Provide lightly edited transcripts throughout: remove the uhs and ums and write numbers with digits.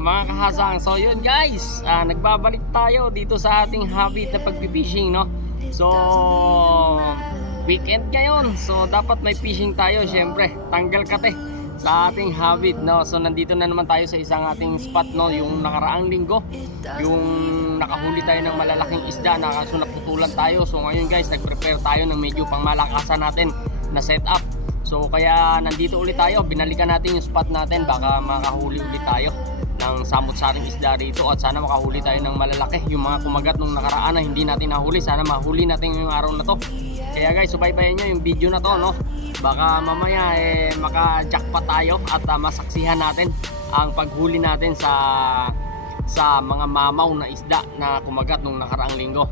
mga kahasang. So yun guys, nagbabalik tayo dito sa ating habit na pag-fishing, no? So weekend ngayon, so dapat may fishing tayo. Syempre, tanggal kate sa ating habit, no? So nandito na naman tayo sa isang ating spot, no? Yung nakaraang linggo, yung nakahuli tayo ng malalaking isda, so naputulan tayo. So ngayon guys, nag-prepare tayo ng medyo pangmalakasan natin na setup. So kaya nandito ulit tayo, binalikan natin yung spot natin, baka makahuli ulit tayo ng samut-saring isda rito at sana makahuli tayo ng malalaki. Yung mga kumagat nung nakaraan na hindi natin nahuli, sana mahuli natin yung araw na to. Kaya guys, subaybayan nyo yung video na to, no? Baka mamaya maka-jackpot tayo at masaksihan natin ang paghuli natin sa mga mamaw na isda na kumagat nung nakaraang linggo.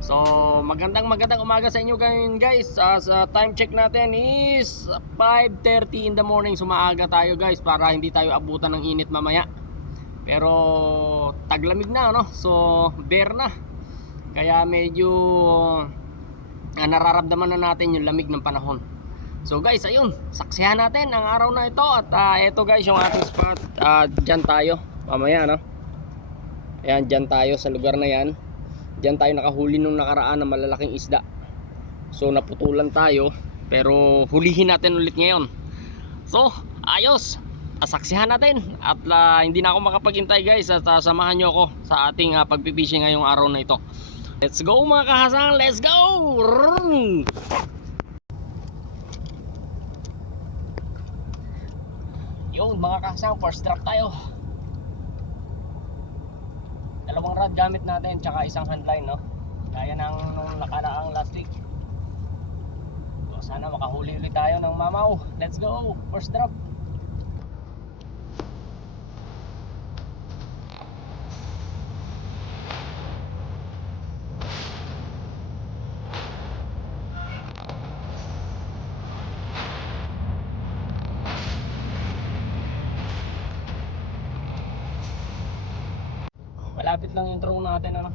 So magandang umaga sa inyo guys. Sa time check natin is 5:30 in the morning. So maaga tayo guys para hindi tayo abutan ng init mamaya. Pero taglamig na, no? So bear na. Kaya medyo nararamdaman na natin yung lamig ng panahon. So guys, ayun, saksihan natin ang araw na ito. At eto guys yung ating spot. Dyan tayo mamaya, no? Ayan, dyan tayo sa lugar na yan. Diyan tayo nakahuli nung nakaraan ng malalaking isda. So naputulan tayo, pero hulihin natin ulit ngayon. So ayos, saksihan natin. At hindi na ako makapaghintay guys. At samahan nyo ako sa ating pagpipishing ngayong araw na ito. Let's go mga kahasang, let's go! Yun mga kahasang, first drop tayo. Dalawang rod gamit natin, tsaka isang handline, no? Gaya ng nung nakaraang last week. So sana makahuli ulit tayo ng mamaw. Let's go, first drop. Malapit lang yung drone natin, ano?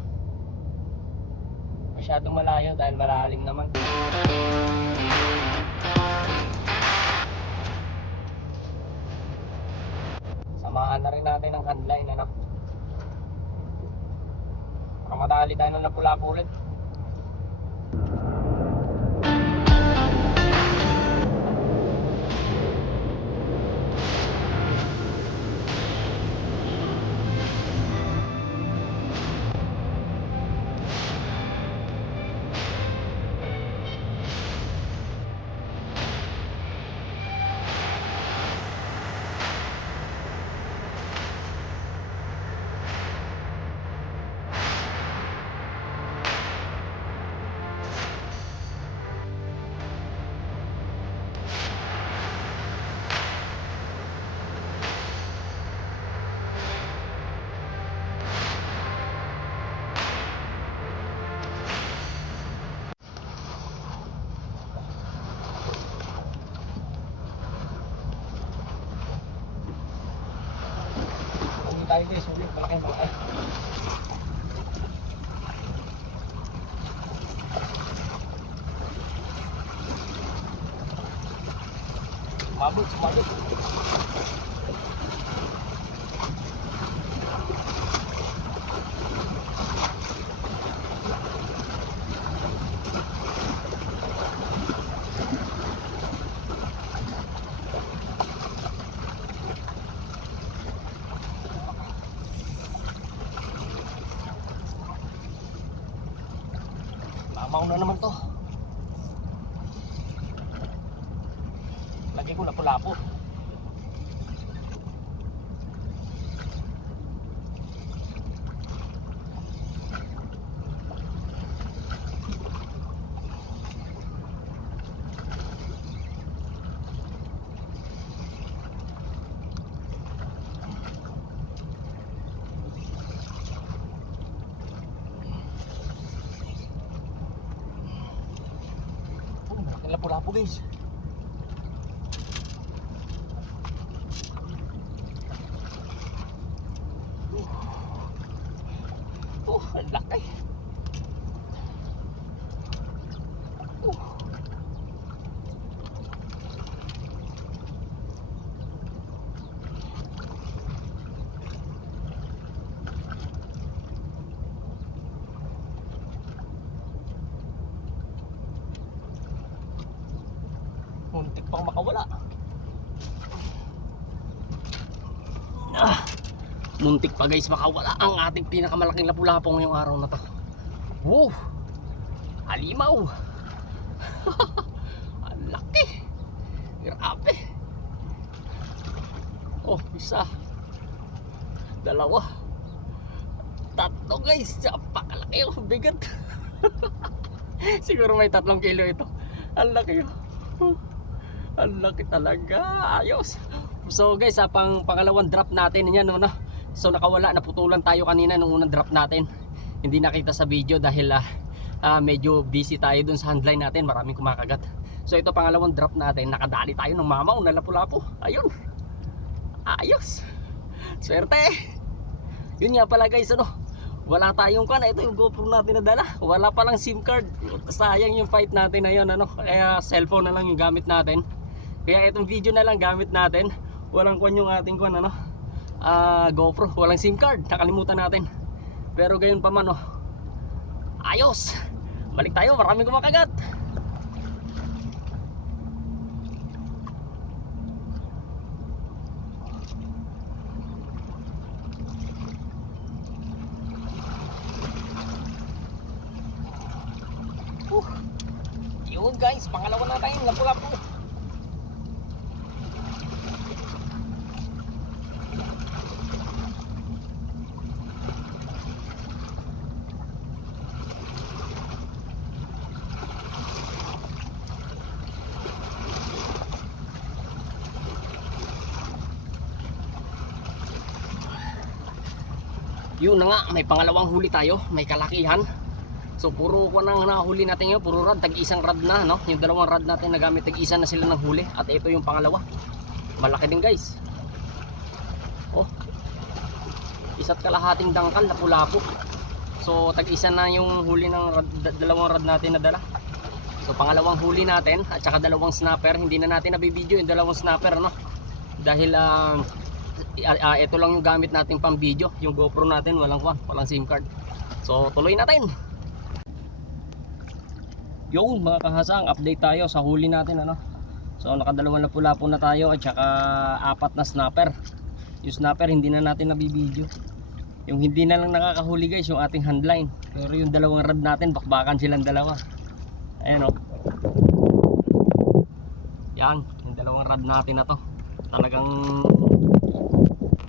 Masyadong malayo dahil malalim naman. Samahan na rin natin ang handline, ano? Para madali tayo ng lapu-lapu ulit. Tayo guys, ulit malaki. Sumabot. Mamaw na naman to. Lagi ko lapu-lapu. Lapu-lapu guys. Ang laki. Muntik pang makawala. Muntik pa guys makawala ang ating pinakamalaking lapu-lapu ngayong araw na to. Wow! Halimaw! Ang laki! Grabe! Oh, isa, dalawa, tatlo guys. Napakalaki oh, bigat. Siguro may 3 kilo ito. Ang laki oh. Ang laki talaga. Ayos. So guys, pangalawang drop natin yan, no? So nakawala, naputulan tayo kanina nung unang drop natin. Hindi nakita sa video dahil medyo busy tayo dun sa handline natin. Maraming kumakagat. So ito pangalawang drop natin. Nakadali tayo ng mamaw na lapu-lapu. Ayun. Ayos. Swerte. Yun nga pala guys, ano? Wala tayong kana. Ito yung GoPro natin na dala. Wala palang SIM card. Sayang yung fight natin na yun, ano? Kaya cellphone na lang yung gamit natin. Kaya itong video na lang gamit natin. Walang kwan yung ating kwan, ano? GoPro. Walang SIM card. Nakalimutan natin. Pero gayon pa man, oh. Ayos. Balik tayo. Maraming kumakagat. Yun guys, pangalawa na tayo, lapu-lapu. Yun na nga, may pangalawang huli tayo, may kalakihan. So puro ko nang nahuli natin yun, puro rad, tag-isang rad na, no? Yung dalawang rad natin nagamit, tag-isa na sila ng huli. At ito yung pangalawa. Malaki din guys. Oh. 1.5 dangkal, lapu-lapu. So tag-isa na yung huli ng rad, dalawang rad natin na dala. So pangalawang huli natin, at saka dalawang snapper. Hindi na natin nabibideo yung dalawang snapper, no? Dahil ito lang yung gamit natin pang video. Yung GoPro natin, walang SIM card. So tuloy natin. Yung mga kahasang, update tayo sa huli natin, ano? So nakadalawang lapu-lapu na tayo at saka 4 na snapper. Yung snapper hindi na natin nabibideo. Yung hindi na lang nakakahuli guys, yung ating handline. Pero yung dalawang rad natin, bakbakan silang dalawa. Ayan o. Yan, yung dalawang rad natin na to. Talagang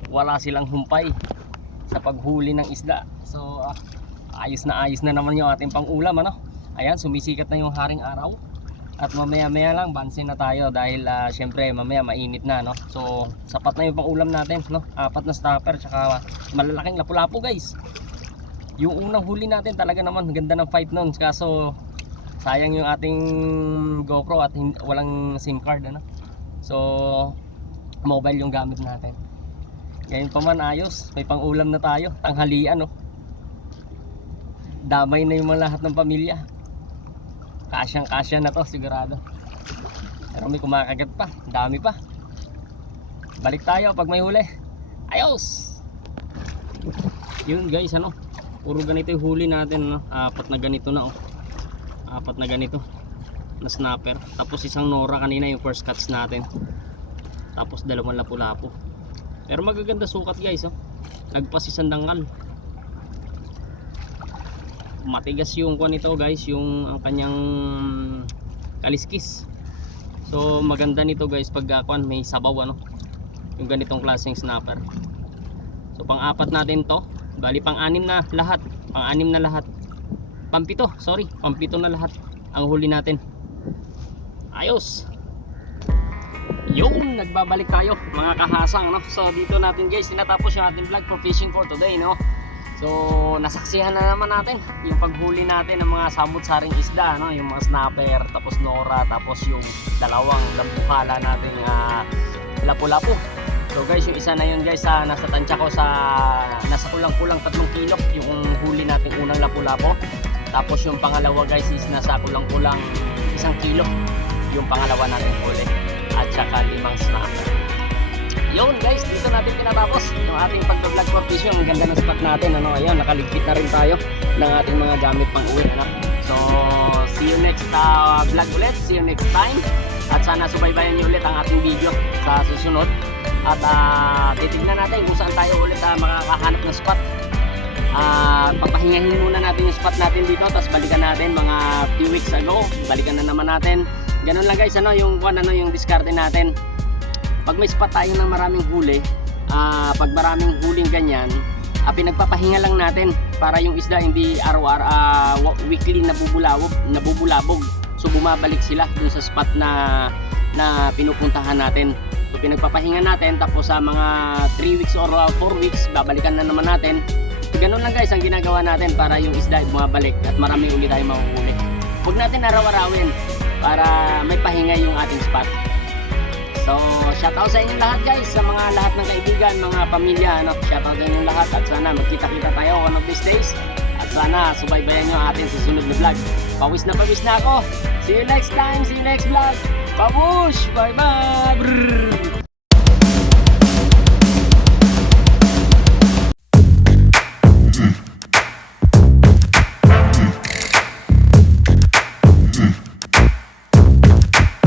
wala silang humpay sa paghuli ng isda. So ayos na naman yung ating pang-ulam, ano? Ayan, sumisikat na yung haring araw. At mamaya lang bansin na tayo dahil syempre mamaya mainit na, no? So sapat na yung pang-ulam natin, no? 4 na snapper tsaka malalaking lapu-lapu guys. Yung unang huli natin talaga naman ganda ng fight noon, kaso sayang yung ating GoPro at walang SIM card, ano? So mobile yung gamit natin. Ngayon pa man ayos, may pang-ulam na tayo, tanghalian, no? Damay na yung lahat ng pamilya. Kasyang-kasya na to sigurado. Pero may kumakagat pa, dami pa. Balik tayo pag may huli. Ayos. Yun guys, ano? Puro ganito yung huli natin, no? 4 na ganito na, oh. 4 na ganito na snapper. Tapos isang Nora kanina yung first catch natin. Tapos 2 lapu-lapu. Pero magaganda sukat guys, oh. Nagpas 1 dangkal. Matigas yung kuan nito guys, yung ang kanyang kaliskis. So maganda nito guys pag kuan may sabaw, ano, yung ganitong klaseng snapper. So pang-4 natin to, bali pang-6 na lahat, pang-6 na lahat, pang-7 na lahat ang huli natin. Ayos. Yung nagbabalik tayo mga kahasang, no? So dito natin guys tinatapos yung ating vlog for fishing for today, no? So nasaksihan na naman natin yung paghuli natin ng mga samut-saring isda, no? Yung mga snapper, tapos Nora, tapos yung dalawang lambuhala natin lapu-lapu. So guys, yung isa na yun guys, nasa tansya ko nasa kulang-kulang 3 kilo yung huli natin unang lapu-lapu. Tapos yung pangalawa guys is nasa kulang-kulang 1 kilo yung pangalawa natin huli. At saka 5 snapper. Yun guys, dito natin pinatapos yung ating pag-vlog for fishing. Ang ganda ng spot natin, ano? Ayun, nakaligpit na rin tayo ng ating mga gamit pang uwi, ano? So see you next vlog ulit. See you next time. At sana subaybayan nyo ulit ang ating video sa susunod. At titignan natin kung saan tayo ulit makakahanap ng spot. Papahingahin muna natin yung spot natin dito, tapos balikan natin mga few weeks ago. Balikan na naman natin. Ganun lang guys, yung diskarte natin. Pag may spot tayo ng maraming huli, pag maraming huling ganyan, pinagpapahinga lang natin para yung isda hindi araw-araw, weekly nabubulabog. So bumabalik sila dun sa spot na pinupuntahan natin. So pinagpapahinga natin, tapos sa mga 3 weeks or 4 weeks babalikan na naman natin. Ganun lang guys ang ginagawa natin para yung isda bumabalik at marami ulit tayong mahuhuli. Huwag natin araw-arawin para may pahinga yung ating spot. So shoutout sa inyong lahat guys, sa mga lahat ng kaibigan, mga pamilya, shoutout sa inyong lahat at sana magkita-kita tayo one of these days. At sana subaybayan nyo ang ating susunod na vlog. Pawis na ako. See you next time, see you next vlog. Babush! Bye bye! Brrr.